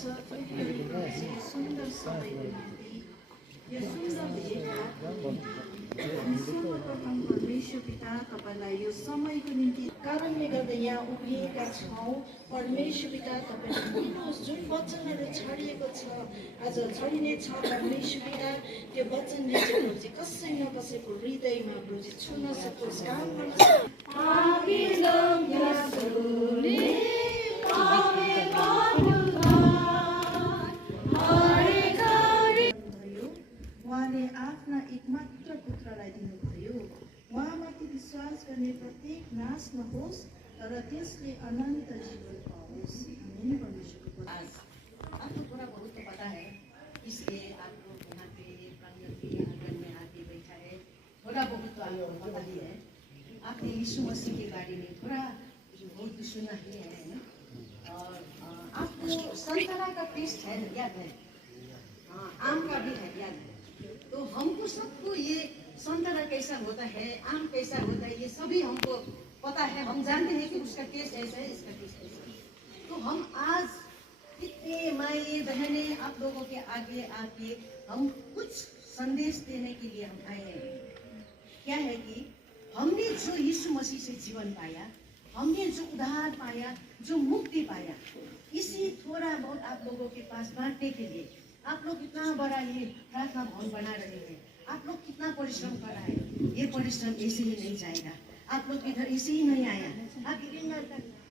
सुन्दर समयको निम्ति यो सुन्दर भेटघाट हामीसँग प्रथम परमेश्वर पिता तपाईँलाई यो समयको निम्ति कारणले गर्दा यहाँ उभिएका छौँ। परमेश्वर पिता तपाईँले दिनुहोस् जुन वचनहरू छरिएको छ आज छरिने छ परमेश्वर पिता त्यो वचनले चाहिँ प्रभु चाहिँ कसै न कसैको हृदयमा प्रभु चाहिँ छुन सकोस्, काम गर्न उहाँले आफ्ना एकमात्र पुत्रलाई दिनुभयो। उहाँमाथि विश्वास गर्ने प्रत्येक नाश नहोस् तर त्यसले अनन्त जीवन पाओस्। आमीन। परमेश्वरको आपको पूरा बहुत तो पता है, इसलिए आपको यहाँ पे प्रगति आंगन में आके बैठा है, थोड़ा बहुत तो आपको पता ही है। आपने यीशु मसीह के बारे में थोड़ा बहुत तो सुना ही है ना। और आपको संतरा का टेस्ट है याद है, हाँ आम का भी है याद है। तो हमको सबको ये संतरा कैसा होता है, आम कैसा होता है, ये सभी हमको पता है। हम जानते हैं कि उसका टेस्ट ऐसा है, इसका टेस्ट ऐसा है। तो हम आज इतने माए बहने आप लोगों के आगे आके हम कुछ संदेश देने के लिए हम आए हैं। क्या है कि हमने जो यीशु मसीह से जीवन पाया, हमने जो उद्धार पाया, जो मुक्ति पाया, इसी थोड़ा बहुत आप लोगों के पास बांटने के लिए आप लोग कितना बड़ा ये प्रार्थना भवन बना रहे हैं, आप लोग कितना परिश्रम कर रहे हैं। ये परिश्रम ऐसे ही नहीं जाएगा, आप लोग इधर ऐसे ही नहीं आया। आप